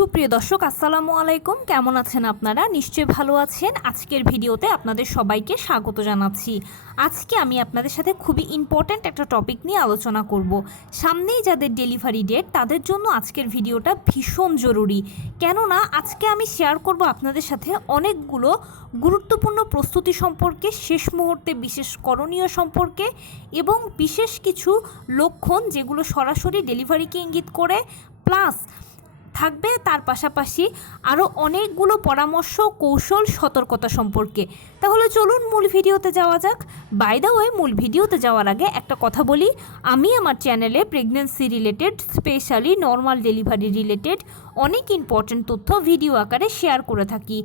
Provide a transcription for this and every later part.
সুপ্রিয় দর্শক আসসালামু আলাইকুম, কেমন আছেন আপনারা? নিশ্চয়ই ভালো আছেন। আজকের ভিডিওতে আপনাদের সবাইকে স্বাগত জানাচ্ছি। আজকে আমি আপনাদের সাথে খুবই ইম্পর্ট্যান্ট একটা টপিক নিয়ে আলোচনা করব। সামনেই যাদের ডেলিভারি ডেট তাদের জন্য আজকের ভিডিওটা ভীষণ জরুরি, কেননা আজকে আমি শেয়ার করব আপনাদের সাথে অনেকগুলো গুরুত্বপূর্ণ প্রস্তুতি সম্পর্কে, শেষ মুহূর্তে বিশেষ করণীয় সম্পর্কে এবং বিশেষ কিছু লক্ষণ যেগুলো সরাসরি ডেলিভারিকে ইঙ্গিত করে, প্লাস থাকবে তার পাশাপাশি আরও অনেকগুলো পরামর্শ, কৌশল, সতর্কতা সম্পর্কে। তাহলে চলুন মূল ভিডিওতে যাওয়া যাক। বাই দ্য ওয়ে, মূল ভিডিওতে যাওয়ার আগে একটা কথা বলি, আমি আমার চ্যানেলে pregnancy related, specially normal delivery related অনেক ইম্পর্ট্যান্ট তথ্য ভিডিও আকারে শেয়ার করে থাকি।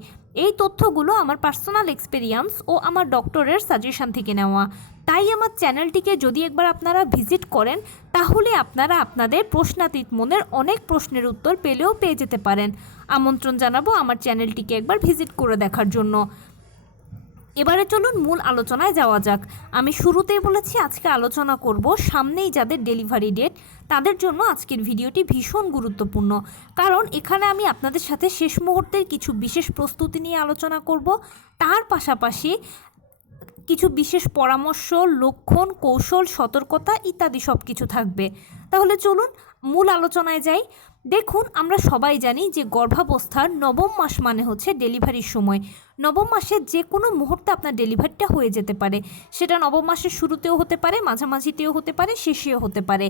এই তথ্যগুলো আমার পার্সোনাল এক্সপেরিয়েন্স ও আমার ডক্টরের সাজেশন থেকে নেওয়া। তাই আমার চ্যানেলটিকে যদি একবার আপনারা ভিজিট করেন তাহলে আপনারা আপনাদের প্রশ্নাতীত মনের অনেক প্রশ্নের উত্তর পেয়ে যেতে পারেন। আমন্ত্রণ জানাবো আমার চ্যানেলটিকে একবার ভিজিট করে দেখার জন্য। এবারে চলুন মূল আলোচনায় যাওয়া যাক। আমি শুরুতেই বলেছি আজকে আলোচনা করব সামনেই যাদের ডেলিভারি ডেট তাদের জন্য আজকের ভিডিওটি ভীষণ গুরুত্বপূর্ণ, কারণ এখানে আমি আপনাদের সাথে শেষ মুহূর্তের কিছু বিশেষ প্রস্তুতি নিয়ে আলোচনা করব। তার পাশাপাশি কিছু বিশেষ পরামর্শ, লক্ষণ, কৌশল, সতর্কতা ইত্যাদি সব কিছু থাকবে। তাহলে চলুন মূল আলোচনায় যাই। দেখুন, আমরা সবাই জানি যে গর্ভাবস্থার নবম মাস মানে হচ্ছে ডেলিভারির সময়। নবম মাসে যে কোনো মুহূর্তে আপনার ডেলিভারিটা হয়ে যেতে পারে। সেটা নবম মাসের শুরুতেও হতে পারে, মাঝামাঝিতেও হতে পারে, শেষেও হতে পারে।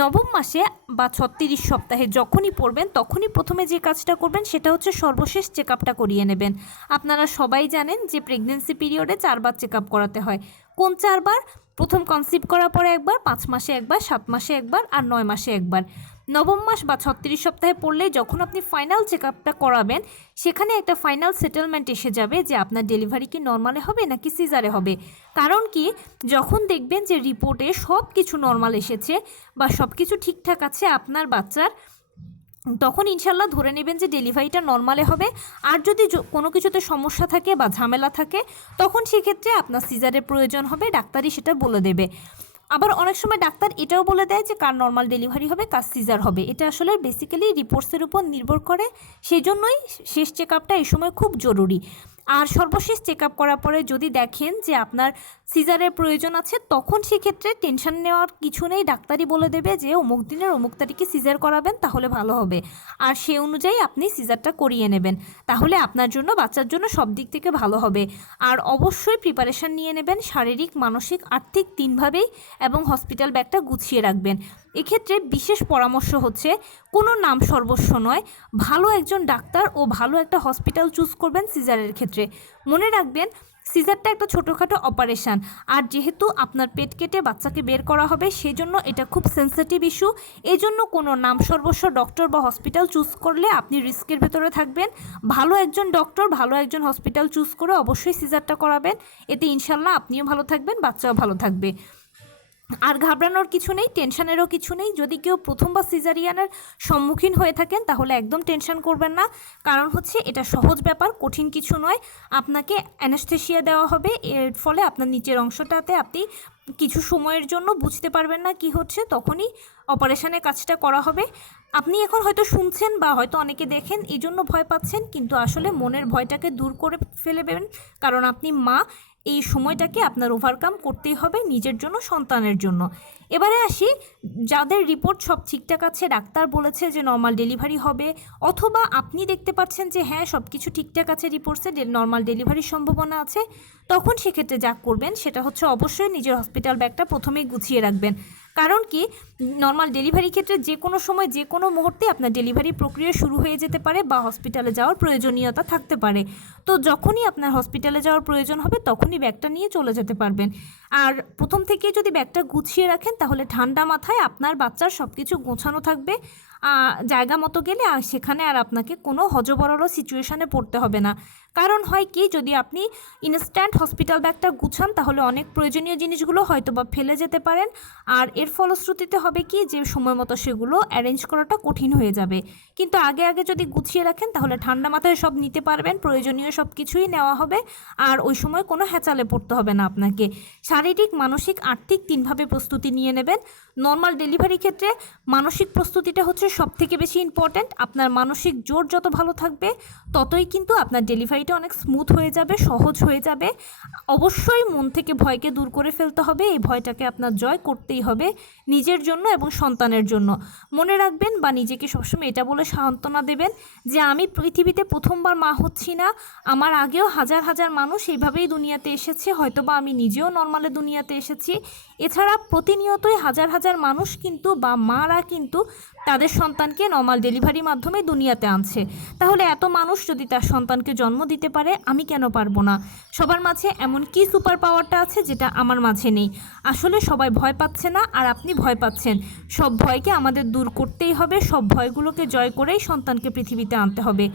নবম মাসে বা 36 সপ্তাহে যখনই পড়বেন তখনই প্রথমে যে কাজটা করবেন সেটা হচ্ছে সর্বশেষ চেক আপটা করিয়ে নেবেন। আপনারা সবাই জানেন যে প্রেগনেন্সি পিরিয়ডে 4বার চেক আপ করাতে হয়। কোন 4বার? প্রথম কনসিভ করার পরে একবার, 5 মাসে একবার, 7 মাসে একবার আর 9 মাসে একবার। নবম মাস বা 36 সপ্তাহে পড়লে যখন আপনি ফাইনাল চেক আপটা করাবেন সেখানে একটা ফাইনাল সেটেলমেন্ট এসে যাবে যে আপনার ডেলিভারি কি নর্মালে হবে নাকি সিজারে হবে। কারণ কি, যখন দেখবেন যে রিপোর্টে সব কিছু নর্মাল এসেছে বা সব কিছু ঠিকঠাক আছে আপনার বাচ্চার, তখন ইনশাল্লাহ ধরে নেবেন যে ডেলিভারিটা নর্মালে হবে। আর যদি কোনো কিছুতে সমস্যা থাকে বা ঝামেলা থাকে তখন সেক্ষেত্রে আপনার সিজারের প্রয়োজন হবে, ডাক্তারই সেটা বলে দেবে। আবার অনেক সময় ডাক্তার এটাও বলে দেয় যে কার নর্মাল ডেলিভারি হবে, কার সিজার হবে। এটা আসলে বেসিক্যালি রিপোর্টসের উপর নির্ভর করে। সেই জন্যই শেষ চেক আপটা এই সময় খুব জরুরি। আর সর্বশেষ চেক আপ করার পরে যদি দেখেন যে আপনার সিজারের প্রয়োজন আছে তখন সেক্ষেত্রে টেনশন নেওয়ার কিছু নেই, ডাক্তারই বলে দেবে যে অমুক দিনের অমুক তারিখে সিজার করাবেন, তাহলে ভালো হবে। আর সে অনুযায়ী আপনি সিজারটা করিয়ে নেবেন, তাহলে আপনার জন্য, বাচ্চার জন্য সব দিক থেকে ভালো হবে। আর অবশ্যই প্রিপারেশান নিয়ে নেবেন শারীরিক, মানসিক, আর্থিক তিনভাবেই, এবং হসপিটাল ব্যাগটা গুছিয়ে রাখবেন। এক্ষেত্রে বিশেষ পরামর্শ হচ্ছে কোনো নাম সর্বস্ব নয়, ভালো একজন ডাক্তার ও ভালো একটা হসপিটাল চুজ করবেন সিজারের ক্ষেত্রে। মনে রাখবেন সিজারটা একটা ছোটোখাটো অপারেশান, আর যেহেতু আপনার পেট কেটে বাচ্চাকে বের করা হবে সেই জন্য এটা খুব সেন্সিটিভ ইস্যু। এই জন্য কোনো নাম সর্বস্ব ডক্টর বা হসপিটাল চুজ করলে আপনি রিস্কের ভেতরে থাকবেন। ভালো একজন ডক্টর, ভালো একজন হসপিটাল চুজ করে অবশ্যই সিজারটা করাবেন। এতে ইনশাল্লাহ আপনিও ভালো থাকবেন, বাচ্চাও ভালো থাকবে। আর ঘাবড়ানোর কিছু নেই, টেনশানেরও কিছু নেই। যদি কেউ প্রথমবার সিজারিয়ানের সম্মুখীন হয়ে থাকেন তাহলে একদম টেনশন করবেন না, কারণ হচ্ছে এটা সহজ ব্যাপার, কঠিন কিছু নয়। আপনাকে অ্যানেস্থেসিয়া দেওয়া হবে, এর ফলে আপনার নিচের অংশটাতে আপনি কিছু সময়ের জন্য বুঝতে পারবেন না কি হচ্ছে, তখনই অপারেশনের কাজটা করা হবে। আপনি এখন হয়তো শুনছেন বা হয়তো অনেকে দেখেন এই জন্য ভয় পাচ্ছেন, কিন্তু আসলে মনের ভয়টাকে দূর করে ফেলবেন, কারণ আপনি মা। এই সময়টাকে আপনার ওভারকাম করতেই হবে নিজের জন্য, সন্তানের জন্য। এবারে আসি, যাদের রিপোর্ট সব ঠিকঠাক আছে, ডাক্তার বলেছে যে নর্মাল ডেলিভারি হবে, অথবা আপনি দেখতে পাচ্ছেন যে হ্যাঁ সব কিছু ঠিকঠাক আছে, রিপোর্টসে নর্মাল ডেলিভারির সম্ভাবনা আছে, তখন সেক্ষেত্রে যা করবেন সেটা হচ্ছে অবশ্যই নিজের হসপিটাল ব্যাগটা প্রথমেই গুছিয়ে রাখবেন। কারণ কি, নর্মাল ডেলিভারি ক্ষেত্রে যে কোনো সময়, যে কোনো মুহূর্তে আপনার ডেলিভারি প্রক্রিয়া শুরু হয়ে যেতে পারে বা হসপিটালে যাওয়ার প্রয়োজনীয়তা থাকতে পারে। তো যখনই আপনার হসপিটালে যাওয়ার প্রয়োজন হবে তখনই ব্যাগটা নিয়ে চলে যেতে পারবেন। আর প্রথম থেকে যদি ব্যাগটা গুছিয়ে রাখেন তাহলে ঠান্ডা মাথায় আপনার বাচ্চার সব কিছু গোছানো থাকবে, জায়গা মতো গেলে আর সেখানে আর আপনাকে কোনো হজবরল সিচুয়েশানে পড়তে হবে না। কারণ হয় কি, যদি আপনি ইনস্ট্যান্ট হসপিটাল ব্যাগটা গুছান তাহলে অনেক প্রয়োজনীয় জিনিসগুলো হয়তো বা ফেলে যেতে পারেন, আর এর ফলশ্রুতিতে হবে কি যে সময় মতো সেগুলো অ্যারেঞ্জ করাটা কঠিন হয়ে যাবে। কিন্তু আগে আগে যদি গুছিয়ে রাখেন তাহলে ঠান্ডা মাথায় সব নিতে পারবেন, প্রয়োজনীয় সব কিছুই নেওয়া হবে, আর ওই সময় কোনো হ্যাচালে পড়তে হবে না আপনাকে। শারীরিক, মানসিক, আর্থিক তিনভাবে প্রস্তুতি নিয়ে নেবেন। নর্মাল ডেলিভারি ক্ষেত্রে মানসিক প্রস্তুতিটা হচ্ছে সবথেকে বেশি ইম্পর্ট্যান্ট। আপনার মানসিক জোর যত ভালো থাকবে ততই কিন্তু আপনার ডেলিভারিটা অনেক স্মুথ হয়ে যাবে, সহজ হয়ে যাবে। অবশ্যই মন থেকে ভয়কে দূর করে ফেলতে হবে, এই ভয়টাকে আপনার জয় করতেই হবে নিজের জন্য এবং সন্তানের জন্য। মনে রাখবেন বা নিজেকে সবসময় এটা বলে সান্ত্বনা দেবেন যে আমি পৃথিবীতে প্রথমবার মা হচ্ছি না, আমার আগেও হাজার হাজার মানুষ এইভাবেই দুনিয়াতে এসেছে, হয়তোবা আমি নিজেও নর্মালে দুনিয়াতে এসেছি। এছাড়া প্রতিনিয়তই হাজার হাজার মানুষ কিন্তু বা মারা কিন্তু তাদের সন্তানকে নর্মাল ডেলিভারির মাধ্যমে দুনিয়াতে আনছে। তাহলে এত মানুষ যদি তার সন্তানকে জন্ম দিতে পারে, আমি কেন পারবো না? সবার মাঝে এমন কি সুপার পাওয়ারটা আছে যেটা আমার মাঝে নেই? আসলে সবাই ভয় পাচ্ছে না, আর আপনি ভয় পাচ্ছেন। সব ভয়কে আমাদের দূর করতেই হবে, সব ভয়গুলোকে জয় করেই সন্তানকে পৃথিবীতে আনতে হবে।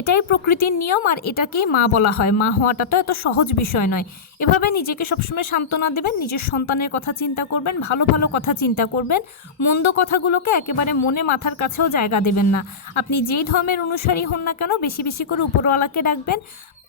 এটাই প্রকৃতির নিয়ম, আর এটাকেই মা বলা হয়। মা হওয়াটা তো এত সহজ বিষয় নয়। এভাবে নিজেকে সবসময় সান্ত্বনা দেবেন, নিজের সন্তানের কথা চিন্তা করবেন, ভালো ভালো কথা চিন্তা করবেন, মন্দ কথাগুলোকে একেবারে মনে মাথার কাছেও জায়গা দেবেন না। আপনি যেই ধর্মের অনুসারী হন না কেন, বেশি বেশি করে উপরওয়ালাকে ডাকবেন।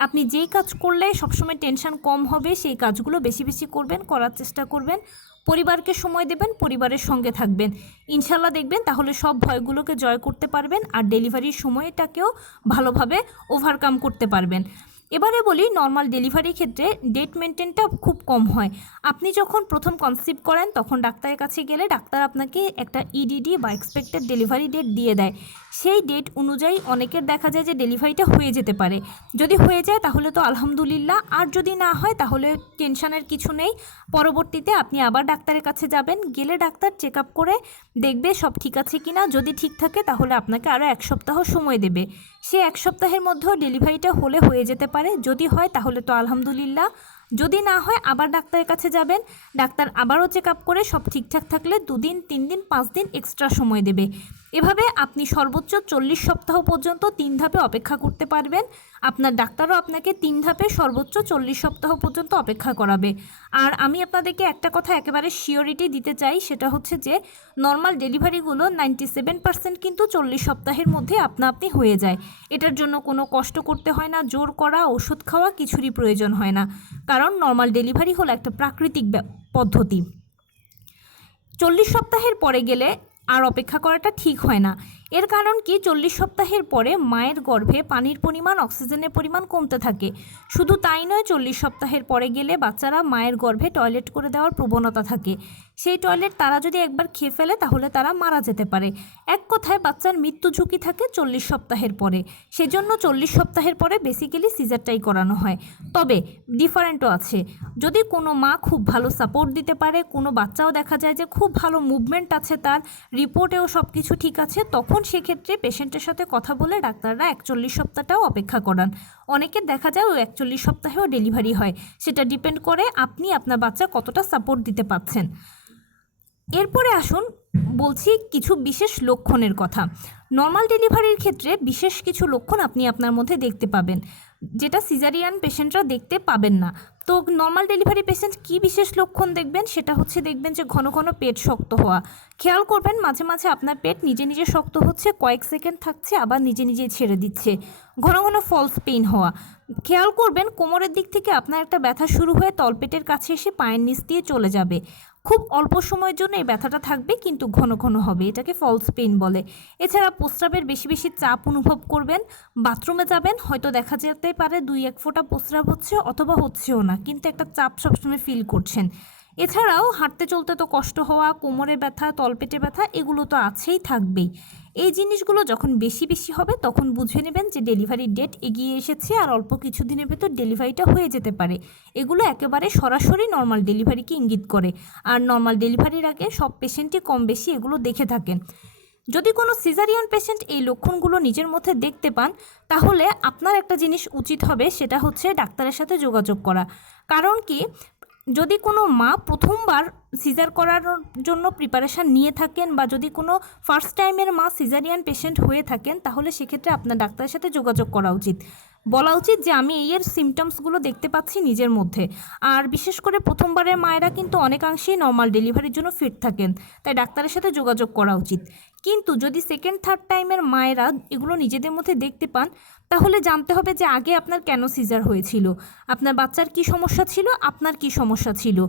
আপনি যেই কাজ করলে সবসময় টেনশন কম হবে সেই কাজগুলো বেশি বেশি করবেন, করার চেষ্টা করবেন। পরিবারকে সময় দেবেন, পরিবারের সঙ্গে থাকবেন। ইনশাল্লাহ দেখবেন তাহলে সব ভয়গুলোকে জয় করতে পারবেন, আর ডেলিভারির সময়টাকেও ভালোভাবে ওভারকাম করতে পারবেন। এবারে বলি, নর্মাল ডেলিভারির ক্ষেত্রে ডেট মেনটেনটা খুব কম হয়। আপনি যখন প্রথম কনসিভ করেন তখন ডাক্তারের কাছে গেলে ডাক্তার আপনাকে একটা ইডিডি বা এক্সপেক্টেড ডেলিভারি ডেট দিয়ে দেয়। সেই ডেট অনুযায়ী অনেকের দেখা যায় যে ডেলিভারিটা হয়ে যেতে পারে। যদি হয়ে যায় তাহলে তো আলহামদুলিল্লাহ, আর যদি না হয় তাহলে টেনশনের কিছু নেই। পরবর্তীতে আপনি আবার ডাক্তারের কাছে যাবেন, গেলে ডাক্তার চেক আপ করে দেখবে সব ঠিক আছে কিনা। যদি ঠিক থাকে তাহলে আপনাকে আরও 1 সপ্তাহ সময় দেবে। সে 1 সপ্তাহের মধ্যেও ডেলিভারিটা হয়ে যেতে পারে। যদি হয় তাহলে তো আলহামদুলিল্লাহ, যদি না হয় আবার ডাক্তারের কাছে যাবেন, ডাক্তার আবারও চেক আপ করে সব ঠিকঠাক থাকলে 2 দিন, 3 দিন, 5 দিন এক্সট্রা সময় দেবে। এভাবে আপনি সর্বোচ্চ 40 সপ্তাহ পর্যন্ত 3 ধাপে অপেক্ষা করতে পারবেন। আপনার ডাক্তারও আপনাকে 3 ধাপে সর্বোচ্চ 40 সপ্তাহ পর্যন্ত অপেক্ষা করাবে। আর আমি আপনাদেরকে একটা কথা একেবারে শিওরিটি দিতে চাই, সেটা হচ্ছে যে নর্মাল ডেলিভারিগুলো 97% কিন্তু 40 সপ্তাহের মধ্যে আপনা আপনি হয়ে যায়। এটার জন্য কোনো কষ্ট করতে হয় না, জোর করা, ওষুধ খাওয়া কিছুরই প্রয়োজন হয় না। কারণ নর্মাল ডেলিভারি হলো একটা প্রাকৃতিক পদ্ধতি। 40 সপ্তাহের পরে গেলে আর অপেক্ষা করাটা ঠিক হয় না। এর কারণ কি, 40 সপ্তাহের পরে মায়ের গর্ভে পানির পরিমাণ, অক্সিজেনের পরিমাণ কমতে থাকে। শুধু তাই নয়, 40 সপ্তাহের পরে গেলে বাচ্চারা মায়ের গর্ভে টয়লেট করে দেওয়ার প্রবণতা থাকে। সেই টয়লেট তারা যদি একবার খেয়ে ফেলে তাহলে তারা মারা যেতে পারে। এক কথায় বাচ্চার মৃত্যু ঝুঁকি থাকে 40 সপ্তাহের পরে। সেজন্য 40 সপ্তাহের পরে বেসিক্যালি সিজারটাই করানো হয়। তবে ডিফারেন্টও আছে। যদি কোনো মা খুব ভালো সাপোর্ট দিতে পারে, কোনো বাচ্চাও দেখা যায় যে খুব ভালো মুভমেন্ট আছে, তার রিপোর্টেও সব কিছু ঠিক আছে, তখন সেক্ষেত্রে পেশেন্টের সাথে কথা বলে ডাক্তাররা 41 সপ্তাহটাও অপেক্ষা করান। অনেকের দেখা যায় ওই 41 সপ্তাহেও ডেলিভারি হয়। সেটা ডিপেন্ড করে আপনি আপনার বাচ্চা কতটা সাপোর্ট দিতে পারছেন। এরপরে আসুন বলছি কিছু বিশেষ লক্ষণের কথা। নর্মাল ডেলিভারির ক্ষেত্রে বিশেষ কিছু লক্ষণ আপনি আপনার মধ্যে দেখতে পাবেন, যেটা সিজারিয়ান পেশেন্টরা দেখতে পাবেন না। তো নর্মাল ডেলিভারি পেশেন্ট কি বিশেষ লক্ষণ দেখবেন, সেটা হচ্ছে দেখবেন যে ঘন ঘন পেট শক্ত হওয়া। খেয়াল করবেন মাঝে মাঝে আপনার পেট নিজে নিজে শক্ত হচ্ছে, কয়েক সেকেন্ড থাকছে আবার নিজে নিজেই ছেড়ে দিচ্ছে। ঘন ঘন ফলস পেইন হওয়া। খেয়াল করবেন কোমরের দিক থেকে আপনার একটা ব্যথা শুরু হয়ে তলপেটের কাছে এসে পায়ের নিচ দিয়ে চলে যাবে। খুব অল্প সময়ের জন্য এই ব্যথাটা থাকবে কিন্তু ঘন ঘন হবে, এটাকে ফলস পেইন বলে। এছাড়া প্রস্রাবের বেশি বেশি চাপ অনুভব করবেন। বাথরুমে যাবেন, হয়তো দেখা যেতে পারে 2-1 ফোঁটা প্রস্রাব হচ্ছে অথবা হচ্ছেও না, কিন্তু একটা চাপ সবসময় ফিল করছেন। এছাড়াও হাঁটতে চলতে তো কষ্ট হওয়া, কোমরে ব্যথা, তলপেটে ব্যথা, এগুলো তো আছেই, থাকবেই। এই জিনিসগুলো যখন বেশি বেশি হবে তখন বুঝে নেবেন যে ডেলিভারির ডেট এগিয়ে এসেছে, আর অল্প কিছুদিনের ভেতর ডেলিভারিটা হয়ে যেতে পারে। এগুলো একেবারে সরাসরি নর্মাল ডেলিভারিকে ইঙ্গিত করে। আর নর্মাল ডেলিভারির আগে সব পেশেন্টই কম বেশি এগুলো দেখে থাকেন। যদি কোনো সিজারিয়ান পেশেন্ট এই লক্ষণগুলো নিজের মধ্যে দেখতে পান, তাহলে আপনার একটা জিনিস উচিত হবে, সেটা হচ্ছে ডাক্তারের সাথে যোগাযোগ করা। কারণ কি, যদি কোনো মা প্রথমবার সিজার করার জন্য প্রিপারেশান নিয়ে থাকেন, বা যদি কোনো ফার্স্ট টাইমের মা সিজারিয়ান পেশেন্ট হয়ে থাকেন, তাহলে সেক্ষেত্রে আপনার ডাক্তারের সাথে যোগাযোগ করা উচিত। বলা উচিত যে আমি এর সিমটমসগুলো দেখতে পাচ্ছি নিজের মধ্যে। আর বিশেষ করে প্রথমবারের মায়েরা কিন্তু অনেকাংশেই নর্মাল ডেলিভারির জন্য ফিট থাকেন, তাই ডাক্তারের সাথে যোগাযোগ করা উচিত। কিন্তু যদি সেকেন্ড থার্ড টাইমের মায়েরা এগুলো নিজেদের মধ্যে দেখতে পান, তাহলে জানতে হবে যে আগে আপনার কেন সিজার হয়েছিল, আপনার বাচ্চার কি সমস্যা ছিল, আপনার কি সমস্যা ছিল।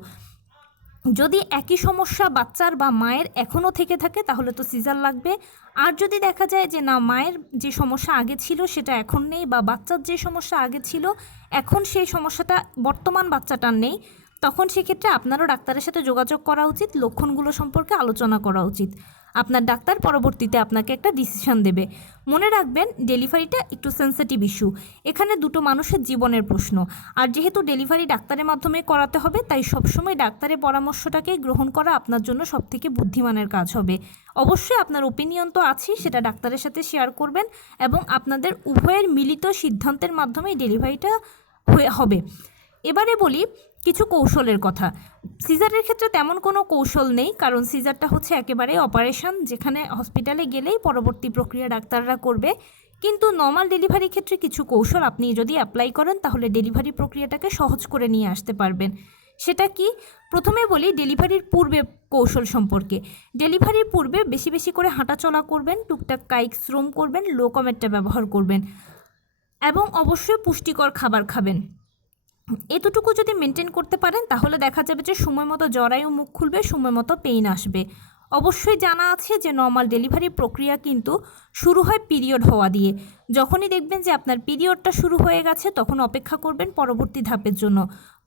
যদি একই সমস্যা বাচ্চার বা মায়ের এখনও থেকে থাকে তাহলে তো সিজার লাগবে। আর যদি দেখা যায় যে না, মায়ের যে সমস্যা আগে ছিল সেটা এখন নেই, বা বাচ্চার যে সমস্যা আগে ছিল এখন সেই সমস্যাটা বর্তমান বাচ্চাটার নেই, তখন সেক্ষেত্রে আপনারও ডাক্তারের সাথে যোগাযোগ করা উচিত, লক্ষণগুলো সম্পর্কে আলোচনা করা উচিত। আপনার ডাক্তার পরবর্তীতে আপনাকে একটা ডিসিশন দেবে। মনে রাখবেন, ডেলিভারিটা একটু সেন্সিটিভ ইস্যু, এখানে দুটো মানুষের জীবনের প্রশ্ন। আর যেহেতু ডেলিভারি ডাক্তারের মাধ্যমে করাতে হবে, তাই সবসময় ডাক্তারের পরামর্শটাকে গ্রহণ করা আপনার জন্য সবথেকে বুদ্ধিমানের কাজ হবে। অবশ্যই আপনার ওপিনিয়ন তো আছেই, সেটা ডাক্তারের সাথে শেয়ার করবেন এবং আপনাদের উভয়ের মিলিত সিদ্ধান্তের মাধ্যমে ডেলিভারিটা হবে। এবারে বলি কিছু কৌশলের কথা। সিজারের ক্ষেত্রে তেমন কোনো কৌশল নেই, কারণ সিজারটা হচ্ছে একেবারে অপারেশন, যেখানে হসপিটালে গেলেই পরবর্তী প্রক্রিয়া ডাক্তাররা করবে। কিন্তু নর্মাল ডেলিভারির ক্ষেত্রে কিছু কৌশল আপনি যদি অ্যাপ্লাই করেন তাহলে ডেলিভারি প্রক্রিয়াটাকে সহজ করে নিয়ে আসতে পারবেন। সেটা কি? প্রথমে বলি ডেলিভারির পূর্বে কৌশল সম্পর্কে। ডেলিভারির পূর্বে বেশি বেশি করে হাঁটাচলা করবেন, টুকটাক কায়িক শ্রম করবেন, লো কমেটটা ব্যবহার করবেন এবং অবশ্যই পুষ্টিকর খাবার খাবেন। এতটুকু যদি মেনটেন করতে পারেন তাহলে দেখা যাবে যে সময় মতো জরায়ু মুখ খুলবে, সময় মতো পেইন আসবে। অবশ্যই জানা আছে যে নর্মাল ডেলিভারি প্রক্রিয়া কিন্তু শুরু হয় পিরিয়ড হওয়া দিয়ে। যখনই দেখবেন যে আপনার পিরিয়ডটা শুরু হয়ে গেছে তখন অপেক্ষা করবেন পরবর্তী ধাপের জন্য।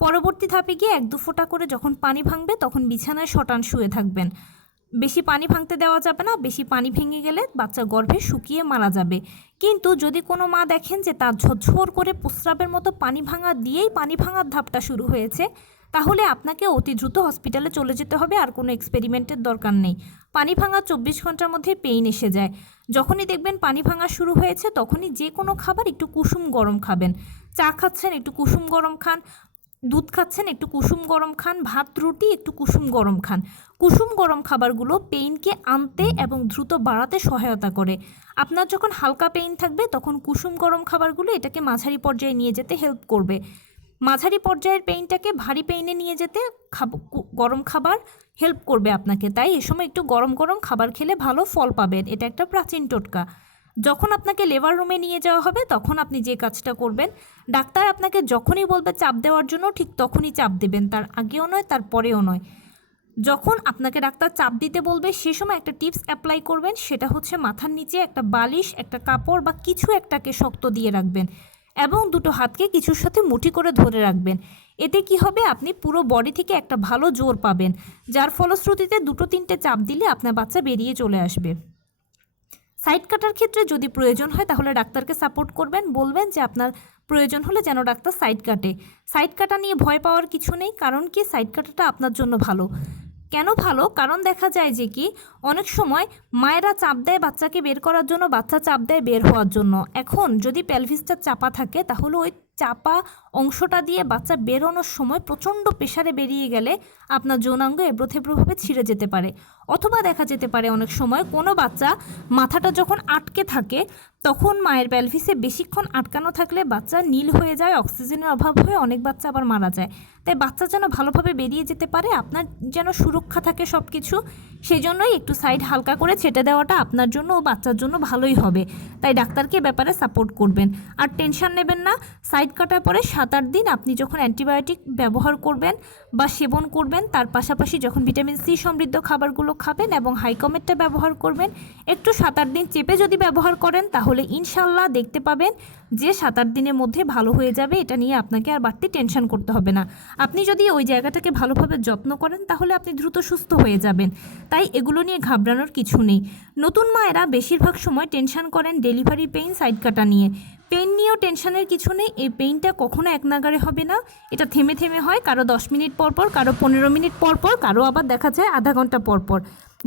পরবর্তী ধাপে গিয়ে 1-2 ফোঁটা করে যখন পানি ভাঙবে তখন বিছানায় শটান শুয়ে থাকবেন। বেশি পানি ভাঙতে দেওয়া যাবে না, বেশি পানি ভেঙে গেলে বাচ্চা গর্ভে শুকিয়ে মারা যাবে। কিন্তু যদি কোনো মা দেখেন যে তার ঝরঝর করে প্রস্রাবের মতো পানি ভাঙা দিয়েই পানি ভাঙার ধাপটা শুরু হয়েছে, তাহলে আপনাকে অতি দ্রুত হসপিটালে চলে যেতে হবে, আর কোনো এক্সপেরিমেন্টের দরকার নেই। পানি ভাঙা 24 ঘন্টার মধ্যে পেইন এসে যায়। যখনই দেখবেন পানি ভাঙা শুরু হয়েছে তখনই যে কোনো খাবার একটু কুসুম গরম খাবেন। চা খাচ্ছেন, একটু কুসুম গরম খান। দুধ খাচ্ছেন, একটু কুসুম গরম খান। ভাত রুটি একটু কুসুম গরম খান। কুসুম গরম খাবারগুলো পেইনকে আনতে এবং দ্রুত বাড়াতে সহায়তা করে। আপনার যখন হালকা পেইন থাকবে তখন কুসুম গরম খাবারগুলো এটাকে মাঝারি পর্যায়ে নিয়ে যেতে হেল্প করবে। মাঝারি পর্যায়ের পেইনটাকে ভারী পেইনে নিয়ে যেতে গরম খাবার হেল্প করবে আপনাকে। তাই এ সময় একটু গরম গরম খাবার খেলে ভালো ফল পাবেন, এটা একটা প্রাচীন টোটকা। যখন আপনাকে লেবার রুমে নিয়ে যাওয়া হবে তখন আপনি যে কাজটা করবেন, ডাক্তার আপনাকে যখনই বলবে চাপ দেওয়ার জন্য ঠিক তখনই চাপ দেবেন, তার আগেও নয় তার পরেও নয়। যখন আপনাকে ডাক্তার চাপ দিতে বলবে সে সময় একটা টিপস অ্যাপ্লাই করবেন, সেটা হচ্ছে মাথার নিচে একটা বালিশ, একটা কাপড় বা কিছু একটাকে শক্ত দিয়ে রাখবেন এবং দুটো হাতকে কিছুর সাথে মুঠি করে ধরে রাখবেন। এতে কি হবে, আপনি পুরো বডি থেকে একটা ভালো জোর পাবেন, যার ফলশ্রুতিতে 2-3টে চাপ দিলে আপনার বাচ্চা বেরিয়ে চলে আসবে। সাইড কাটার ক্ষেত্রে যদি প্রয়োজন হয় তাহলে ডাক্তারকে সাপোর্ট করবেন, বলবেন যে আপনার প্রয়োজন হলে যেন ডাক্তার সাইড কাটে। সাইড কাটা নিয়ে ভয় পাওয়ার কিছু নেই, কারণ কি সাইড কাটাটা আপনার জন্য ভালো। কেন ভালো? কারণ দেখা যায় যে কি অনেক সময় মায়েরা চাপ দেয় বাচ্চাকে বের করার জন্য, বাচ্চা চাপ দেয় বের হওয়ার জন্য। এখন যদি পেলভিসটা চাপা থাকে তাহলে ওই চাপা অংশটা দিয়ে বাচ্চা বেরোনোর সময় প্রচণ্ড প্রেসারে বেরিয়ে গেলে আপনার যৌনাঙ্গ এবড়োথেবড়োভাবে ছিঁড়ে যেতে পারে। অথবা দেখা যেতে পারে অনেক সময় কোনো বাচ্চা মাথাটা যখন আটকে থাকে তখন মায়ের পেলভিসে বেশিক্ষণ আটকানো থাকলে বাচ্চা নীল হয়ে যায়, অক্সিজেনের অভাব হয়ে অনেক বাচ্চা আবার মারা যায়। তাই বাচ্চা যেন ভালোভাবে বেরিয়ে যেতে পারে, আপনার যেন সুরক্ষা থাকে সব কিছু, সেই জন্যই একটু সাইড হালকা করে ছেটে দেওয়াটা আপনার জন্য ও বাচ্চার জন্য ভালোই হবে। তাই ডাক্তারকে ব্যাপারে সাপোর্ট করবেন। আর টেনশন নেবেন না, সাইড কাটার পরে 7-8 দিন আপনি যখন অ্যান্টিবায়োটিক ব্যবহার করবেন বা সেবন করবেন, তার পাশাপাশি যখন ভিটামিন সি সমৃদ্ধ খাবারগুলো খাবেন এবং হাইকমেটটা ব্যবহার করবেন, একটু 7-8 দিন চেপে যদি ব্যবহার করেন তাহলে ইনশাল্লাহ দেখতে পাবেন যে 7-8 দিনের মধ্যে ভালো হয়ে যাবে। এটা নিয়ে আপনাকে আর বাড়তি টেনশন করতে হবে না। আপনি যদি ওই জায়গাটাকে ভালোভাবে যত্ন করেন তাহলে আপনি দ্রুত সুস্থ হয়ে যাবেন। তাই এগুলো নিয়ে ঘাবড়ানোর কিছু নেই। নতুন মায়েরা বেশিরভাগ সময় টেনশন করেন ডেলিভারি পেইন, সাইড কাটা নিয়ে। পেইন নিয়েও টেনশনের কিছু নেই, এই পেইনটা কখনো এক নাগাড়ে হবে না, এটা থেমে থেমে হয়, কারো 10 মিনিট পর পর, কারো 15 মিনিট পর পর, কারো আবার দেখা যায় আধা ঘন্টা পর পর,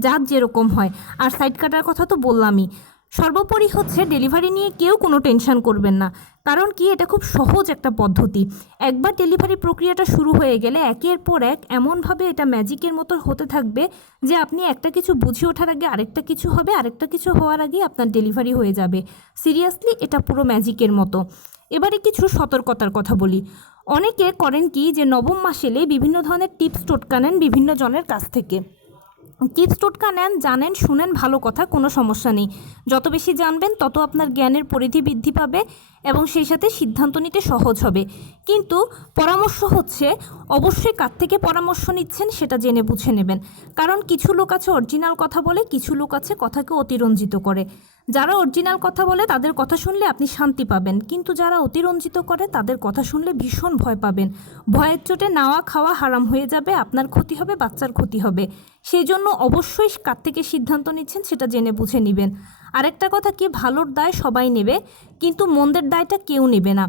যার যেরকম হয়। আর সাইড কাটার কথা তো বললামই। সর্বোপরি হচ্ছে ডেলিভারি নিয়ে কেউ কোনো টেনশন করবেন না, কারণ কি এটা খুব সহজ একটা পদ্ধতি। একবার ডেলিভারি প্রক্রিয়াটা শুরু হয়ে গেলে একের পর এক এমনভাবে এটা ম্যাজিকের মতো হতে থাকবে যে আপনি একটা কিছু বুঝে ওঠার আগে আরেকটা কিছু হবে, আরেকটা কিছু হওয়ার আগে আপনার ডেলিভারি হয়ে যাবে। সিরিয়াসলি এটা পুরো ম্যাজিকের মতো। এবারে কিছু সতর্কতার কথা বলি। অনেকে করেন কি যে নবম মাস এলে বিভিন্ন ধরনের টিপস টোটকা নেন বিভিন্ন জনের কাছ থেকে। টিপস টোটকা নেন, জানেন, শুনেন, ভালো কথা, কোনো সমস্যা নেই। যত বেশি জানবেন তত আপনার জ্ঞানের পরিধি বৃদ্ধি পাবে এবং সেই সাথে সিদ্ধান্ত নিতে সহজ হবে। কিন্তু পরামর্শ হচ্ছে অবশ্যই কার থেকে পরামর্শ নিচ্ছেন সেটা জেনে বুঝে নেবেন। কারণ কিছু লোক আছে অরিজিনাল কথা বলে, কিছু লোক আছে কথাকে অতিরঞ্জিত করে। যারা অরিজিনাল কথা বলে তাদের কথা শুনলে আপনি শান্তি পাবেন, কিন্তু যারা অতিরঞ্জিত করে তাদের কথা শুনলে ভীষণ ভয় পাবেন। ভয়ের চোটে নাওয়া খাওয়া হারাম হয়ে যাবে, আপনার ক্ষতি হবে, বাচ্চার ক্ষতি হবে। সেই জন্য অবশ্যই কার থেকে সিদ্ধান্ত নিচ্ছেন সেটা জেনে বুঝে নেবেন। আরেকটা কথা কি, ভালোর দায় সবাই নেবে কিন্তু মন্দের দায়টা কেউ নেবে না।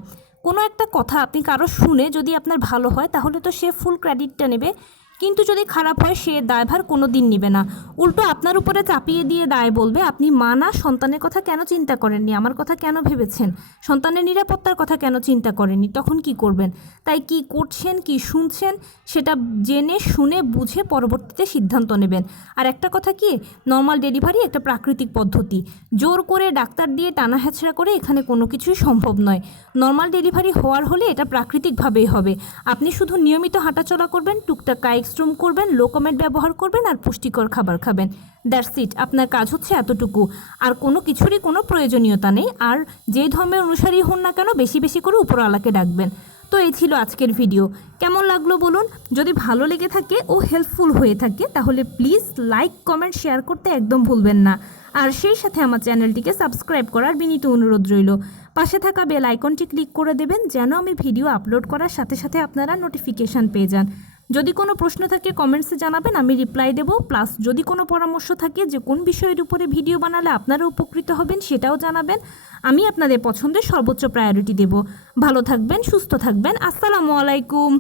কোনো একটা কথা আপনি কারো শুনে যদি আপনার ভালো হয় তাহলে তো সে ফুল ক্রেডিটটা নেবে, কিন্তু যদি খারাপ হয় সে দায়ভার কোনো দিন নেবে না। উল্টো আপনার উপরে চাপিয়ে দিয়ে দায় বলবে, আপনি মা না, সন্তানের কথা কেন চিন্তা করেননি, আমার কথা কেন ভেবেছেন, সন্তানের নিরাপত্তার কথা কেন চিন্তা করেননি, তখন কি করবেন? তাই কি করছেন, কি শুনছেন সেটা জেনে শুনে বুঝে পরবর্তীতে সিদ্ধান্ত নেবেন। আর একটা কথা কি, নর্মাল ডেলিভারি একটা প্রাকৃতিক পদ্ধতি। জোর করে ডাক্তার দিয়ে টানা হেঁচড়া করে এখানে কোনো কিছুই সম্ভব নয়। নর্মাল ডেলিভারি হওয়ার হলে এটা প্রাকৃতিকভাবেই হবে। আপনি শুধু নিয়মিত হাঁটাচলা করবেন, টুকটাক কায়িক শ্রম করবেন, লো কমেন্ট ব্যবহার করবেন আর পুষ্টিকর খাবার খাবেন। দ্যাটস ইট, আপনার কাজ হচ্ছে এতটুকু। আর কোনো কিছুরই কোনো প্রয়োজনীয়তা নেই। আর যেই ধর্মের অনুসারী হন না কেন বেশি বেশি করে উপরওয়ালাকে ডাকবেন। তো এই ছিল আজকের ভিডিও। কেমন লাগলো বলুন। যদি ভালো লেগে থাকে ও হেল্পফুল হয়ে থাকে তাহলে প্লিজ লাইক, কমেন্ট, শেয়ার করতে একদম ভুলবেন না। আর সেই সাথে আমার চ্যানেলটিকে সাবস্ক্রাইব করার বিনীত অনুরোধ রইল। পাশে থাকা বেল আইকনটি ক্লিক করে দেবেন যেন আমি ভিডিও আপলোড করার সাথে সাথে আপনারা নোটিফিকেশান পেয়ে যান। যদি কোনো প্রশ্ন থাকে কমেন্টসে জানাবেন, আমি রিপ্লাই দেবো। প্লাস যদি কোনো পরামর্শ থাকে যে কোন বিষয়ের উপরে ভিডিও বানালে আপনারা উপকৃত হবেন সেটাও জানাবেন। আমি আপনাদের পছন্দের সর্বোচ্চ প্রায়োরিটি দেব। ভালো থাকবেন, সুস্থ থাকবেন। আসসালামু আলাইকুম।